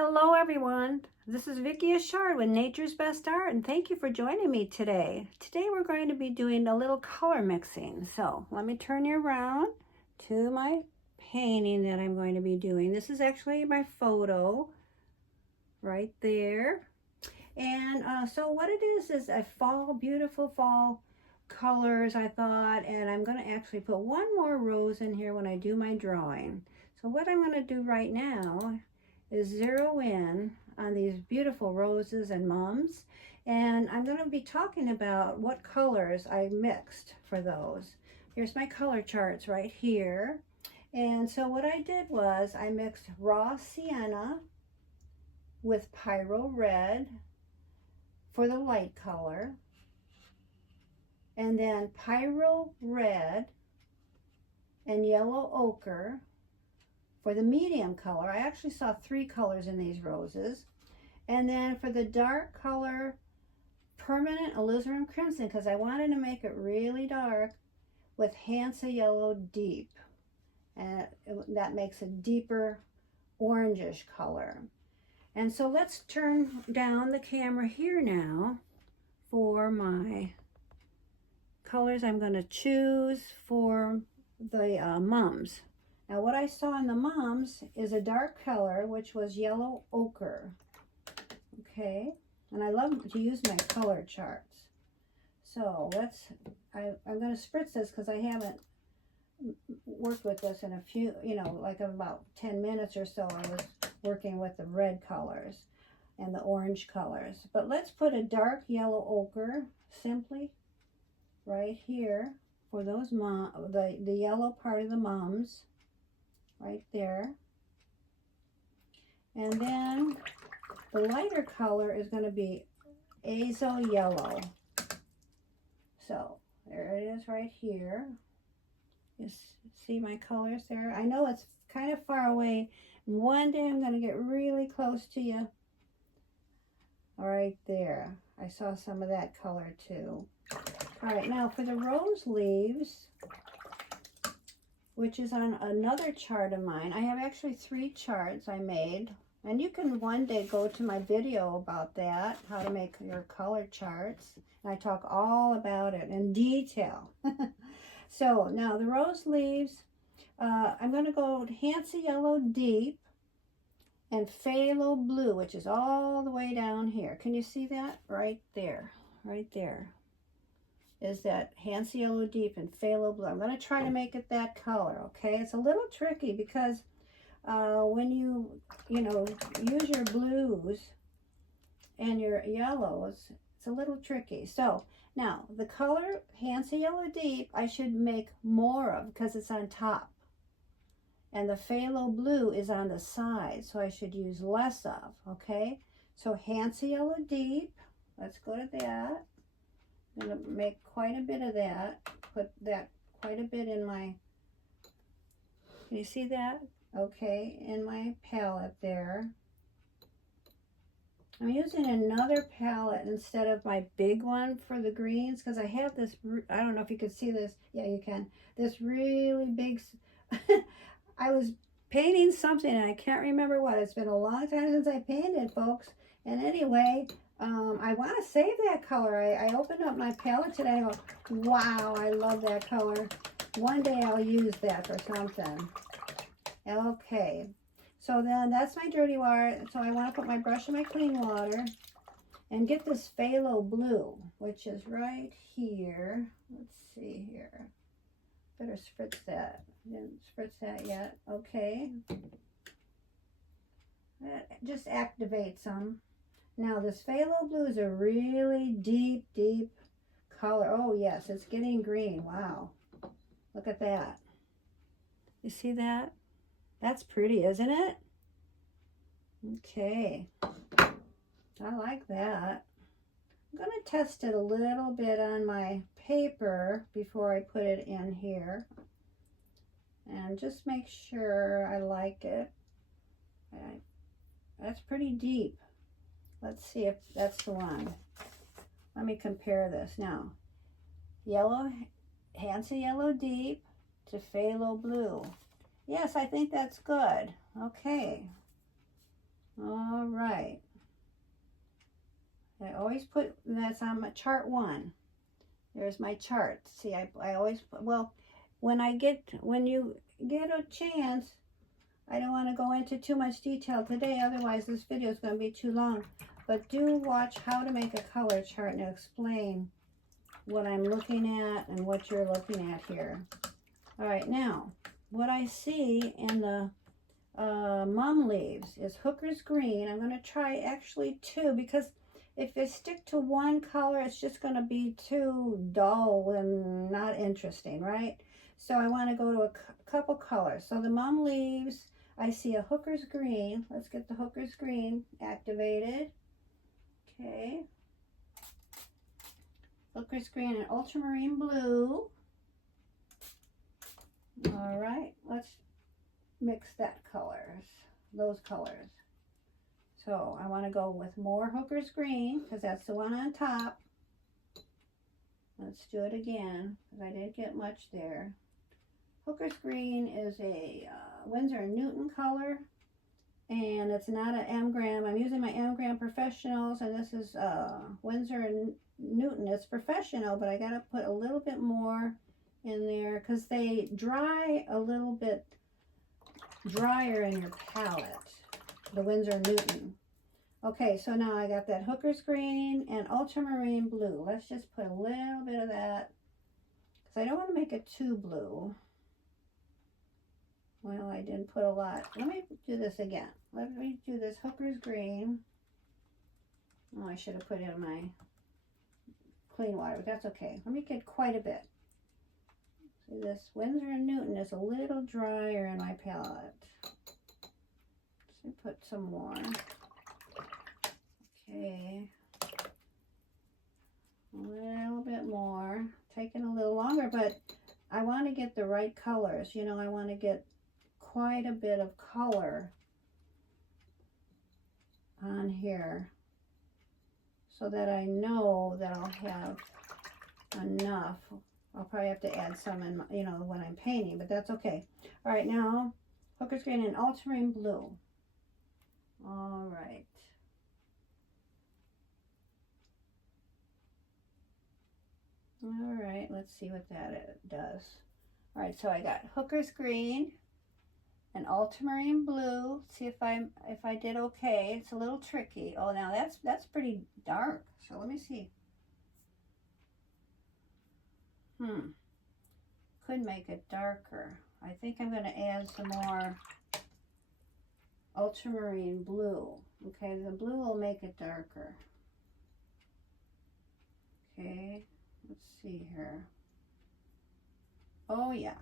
Hello everyone, this is Vicki Ashard with Nature's Best Art, and thank you for joining me today. Today we're going to be doing a little color mixing. So let me turn you around to my painting that I'm going to be doing. This is actually my photo right there. And so what it is a fall, beautiful fall colors, I thought, and I'm going to actually put one more rose in here when I do my drawing. So what I'm going to do right now is zero in on these beautiful roses and mums, and I'm going to be talking about what colors I mixed for those. Here's my color charts right here. And so what I did was I mixed raw sienna with pyro red for the light color, and then pyro red and yellow ochre for the medium color. I actually saw 3 colors in these roses. And then for the dark color, permanent alizarin crimson, because I wanted to make it really dark, with Hansa yellow deep. And that makes a deeper orangish color. And so let's turn down the camera here now for my colors I'm going to choose for the mums. Now what I saw in the mums is a dark color, which was yellow ochre. Okay, and I love to use my color charts. So I'm going to spritz this because I haven't worked with this in a few, like about 10 minutes or so. I was working with the red colors and the orange colors. But let's put a dark yellow ochre simply right here for those the yellow part of the mums. Right there. And then the lighter color is going to be azo yellow. So there it is right here. You see my colors there? I know it's kind of far away. One day I'm going to get really close to you. All right there. I saw some of that color too. All right, now for the rose leaves, which is on another chart of mine. I have actually 3 charts I made, and you can one day go to my video about that, how to make your color charts. And I talk all about it in detail. So now the rose leaves, I'm going to go Hansa yellow deep and phthalo blue, which is all the way down here. Can you see that? Right there, right there is that Hansa yellow deep and phthalo blue. I'm going to try to make it that color, okay? It's a little tricky because when you use your blues and your yellows, it's a little tricky. So now the color Hansa yellow deep I should make more of because it's on top, and the phthalo blue is on the side, so I should use less of, okay? So Hansa yellow deep, let's go to that. I'm going to make quite a bit of that, put that quite a bit in my, can you see that? Okay, in my palette there. I'm using another palette instead of my big one for the greens because I have this, I don't know if you can see this. Yeah, you can. This really big, I was painting something and I can't remember what. It's been a long time since I painted, folks. And anyway, I want to save that color. I opened up my palette today and I go, wow, I love that color. One day I'll use that for something. Okay, so then that's my dirty water. So I want to put my brush in my clean water and get this phthalo blue, which is right here. Let's see here. Better spritz that. Didn't spritz that yet. Okay. That just activates them. Now this phthalo blue is a really deep, deep color. Oh yes, it's getting green. Wow. Look at that. You see that? That's pretty, isn't it? Okay. I like that. I'm going to test it a little bit on my paper before I put it in here. And just make sure I like it. That's pretty deep. Let's see if that's the one. Let me compare this now. Yellow, Hansa yellow deep to phthalo blue. Yes, I think that's good. Okay. All right. I always put, that's on my chart 1. There's my chart. See, I always, well, when you get a chance, I don't want to go into too much detail today, otherwise this video is going to be too long. But do watch how to make a color chart and explain what I'm looking at and what you're looking at here. All right, now, what I see in the mum leaves is Hooker's Green. I'm going to try actually 2, because if you stick to one color, it's just going to be too dull and not interesting, right? So I want to go to a couple colors. So the mum leaves, I see a Hooker's Green. Let's get the Hooker's Green activated. Okay. Hooker's Green and Ultramarine Blue. All right, let's mix those colors. So I want to go with more Hooker's Green because that's the one on top. Let's do it again because I didn't get much there. Hooker's Green is a Winsor & Newton color, and it's not an M-gram. I'm using my M-gram Professionals, and this is Winsor & Newton. It's professional, but I got to put a little bit more in there because they dry a little bit drier in your palette, the Winsor & Newton. Okay, so now I got that Hooker's Green and Ultramarine Blue. Let's just put a little bit of that because I don't want to make it too blue. Well, I didn't put a lot. Let me do this again. Let me do this Hooker's Green. Oh, I should have put in my clean water, but that's okay. Let me get quite a bit. See, this Winsor & Newton is a little drier in my palette. Let's put some more. Okay. A little bit more. Taking a little longer, but I want to get the right colors. You know, I want to get quite a bit of color on here so that I know that I'll have enough. I'll probably have to add some in, you know, when I'm painting, but that's okay. All right, now Hooker's Green and Ultramarine Blue. All right. All right, let's see what that does. All right, so I got Hooker's Green and Ultramarine Blue. See if I did okay. It's a little tricky. Oh, now that's pretty dark. So let me see. Could make it darker. I think I'm going to add some more Ultramarine Blue. Okay, the blue will make it darker. Okay, let's see here. Oh yeah.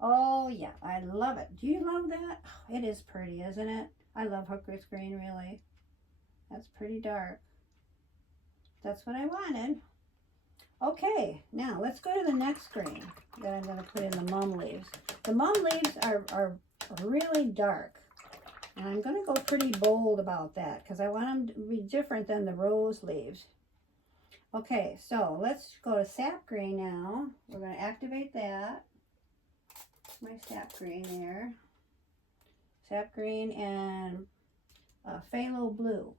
Oh yeah, I love it. Do you love that? Oh, it is pretty, isn't it? I love Hooker's Green, really. That's pretty dark. That's what I wanted. Okay, now let's go to the next green that I'm going to put in the mum leaves. The mum leaves are really dark. And I'm going to go pretty bold about that because I want them to be different than the rose leaves. Okay, so let's go to sap green now. We're going to activate that. My sap green there. Sap green and phthalo blue.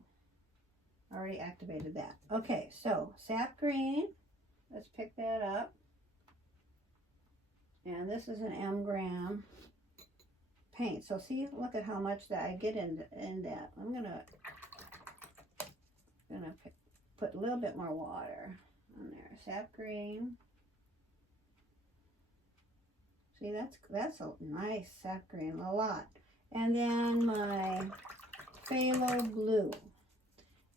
Already activated that. Okay, so sap green. Let's pick that up. And this is an M-gram paint. So see, look at how much that I get in that. I'm gonna put a little bit more water on there. Sap green. See, that's a nice sap green, a lot. And then my phthalo blue.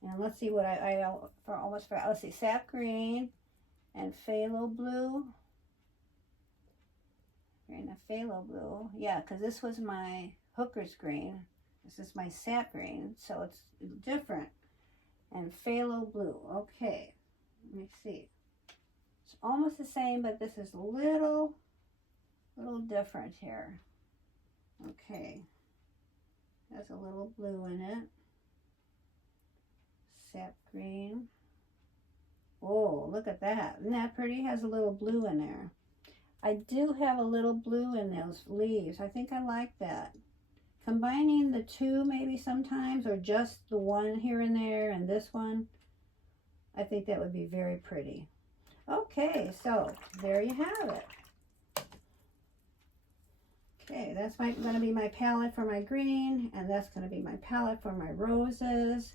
And let's see what I almost forgot. Let's see, sap green and phthalo blue. And a phthalo blue. Yeah, because this was my Hooker's Green. This is my sap green, so it's different. And phthalo blue. Okay, let me see. It's almost the same, but this is a little different here. Okay, has a little blue in it. Sap green. Oh, look at that. Isn't that pretty? Has a little blue in there. I do have a little blue in those leaves. I think I like that combining the two maybe sometimes, or just the one here and there and this one, I think that would be very pretty. Okay, so there you have it. Okay, that's going to be my palette for my green, and that's going to be my palette for my roses.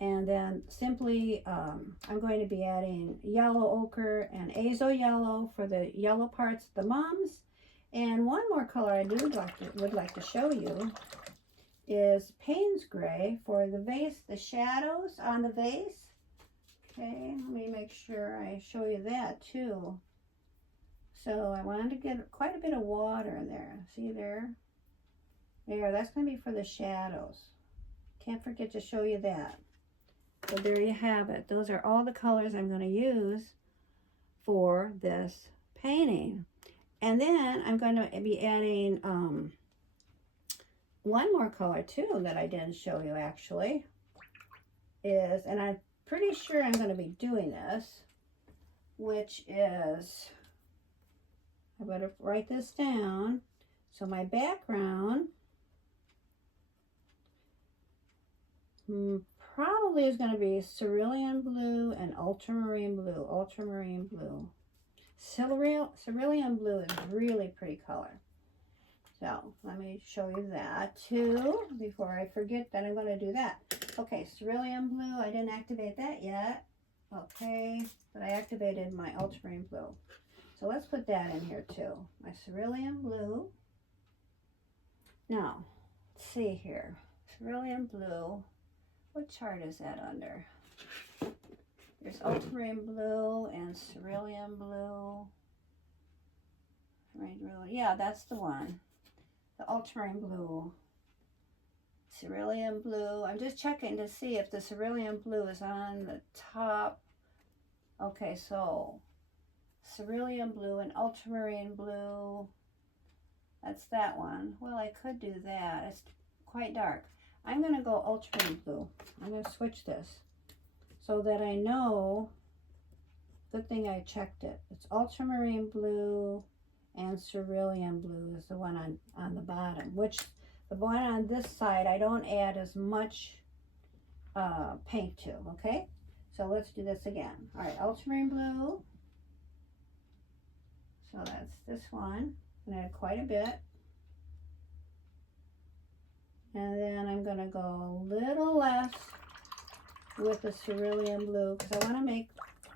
And then simply, I'm going to be adding yellow ochre and azo yellow for the yellow parts, the mums. And one more color I would like to show you is Payne's Gray for the vase, the shadows on the vase. Okay, let me make sure I show you that too. So I wanted to get quite a bit of water in there. See there? There, that's going to be for the shadows. Can't forget to show you that. So there you have it. Those are all the colors I'm going to use for this painting. And then I'm going to be adding one more color too that I didn't show you actually. And I'm pretty sure I'm going to be doing this, which is, I better write this down. So my background probably is going to be cerulean blue and ultramarine blue. Ultramarine blue. Cerulean blue is really pretty color. So let me show you that too before I forget that I'm going to do that. Okay, cerulean blue. I didn't activate that yet. Okay, but I activated my ultramarine blue. So let's put that in here too. My cerulean blue. Now, let's see here. Cerulean blue. What chart is that under? There's ultramarine blue and cerulean blue. Yeah, that's the one. The ultramarine blue. Cerulean blue. I'm just checking to see if the cerulean blue is on the top. Okay, so cerulean blue and ultramarine blue. That's that one. Well, I could do that. It's quite dark. I'm going to go ultramarine blue. I'm going to switch this so that I know. Good thing I checked it. It's ultramarine blue and cerulean blue is the one on the bottom, which the one on this side I don't add as much paint to, okay? So let's do this again. All right, ultramarine blue. So that's this one. I'm going to add quite a bit. And then I'm going to go a little less with the cerulean blue because I want to make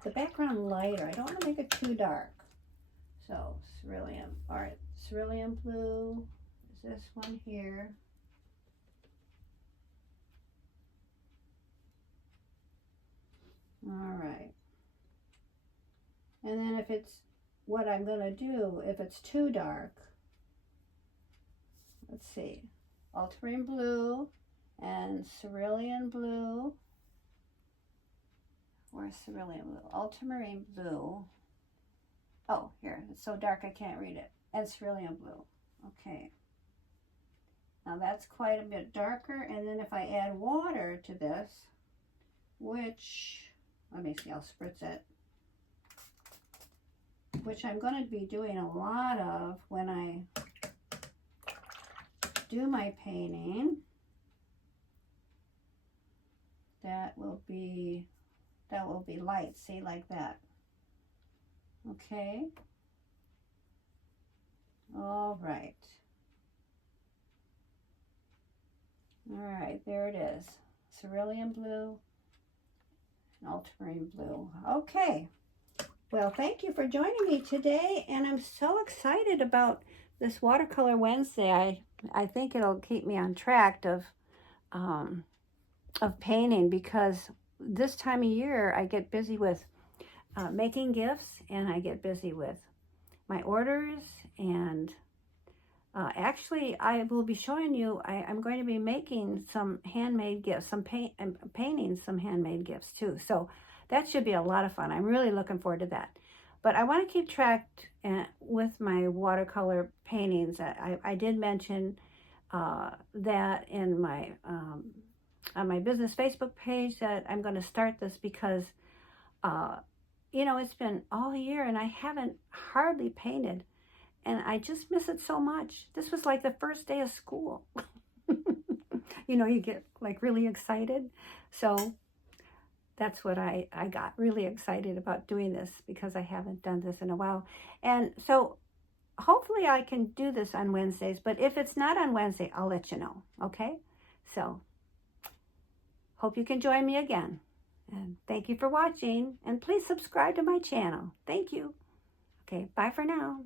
the background lighter. I don't want to make it too dark. So cerulean. All right, cerulean blue is this one here. All right. And then if it's what I'm going to do, if it's too dark, let's see. Ultramarine blue and cerulean blue. Where's cerulean blue? Ultramarine blue. Oh, here. It's so dark I can't read it. And cerulean blue. Okay. Now that's quite a bit darker. And then if I add water to this, which, let me see, I'll spritz it. Which I'm going to be doing a lot of when I do my painting. That will be light, see, like that. Okay. All right. All right, there it is. Cerulean blue and ultramarine blue. Okay. Well, thank you for joining me today, and I'm so excited about this Watercolor Wednesday. I think it'll keep me on track of painting, because this time of year I get busy with making gifts, and I get busy with my orders, and actually I will be showing you, I'm going to be making some handmade gifts, painting some handmade gifts too. So that should be a lot of fun. I'm really looking forward to that. But I want to keep track with my watercolor paintings. I did mention that in my on my business Facebook page that I'm going to start this because you know, it's been all year and I haven't hardly painted, and I just miss it so much. This was like the first day of school. You know, you get like really excited. So that's what I got really excited about doing this, because I haven't done this in a while. And so hopefully I can do this on Wednesdays, but if it's not on Wednesday, I'll let you know, okay? So hope you can join me again. And thank you for watching, and please subscribe to my channel. Thank you. Okay, bye for now.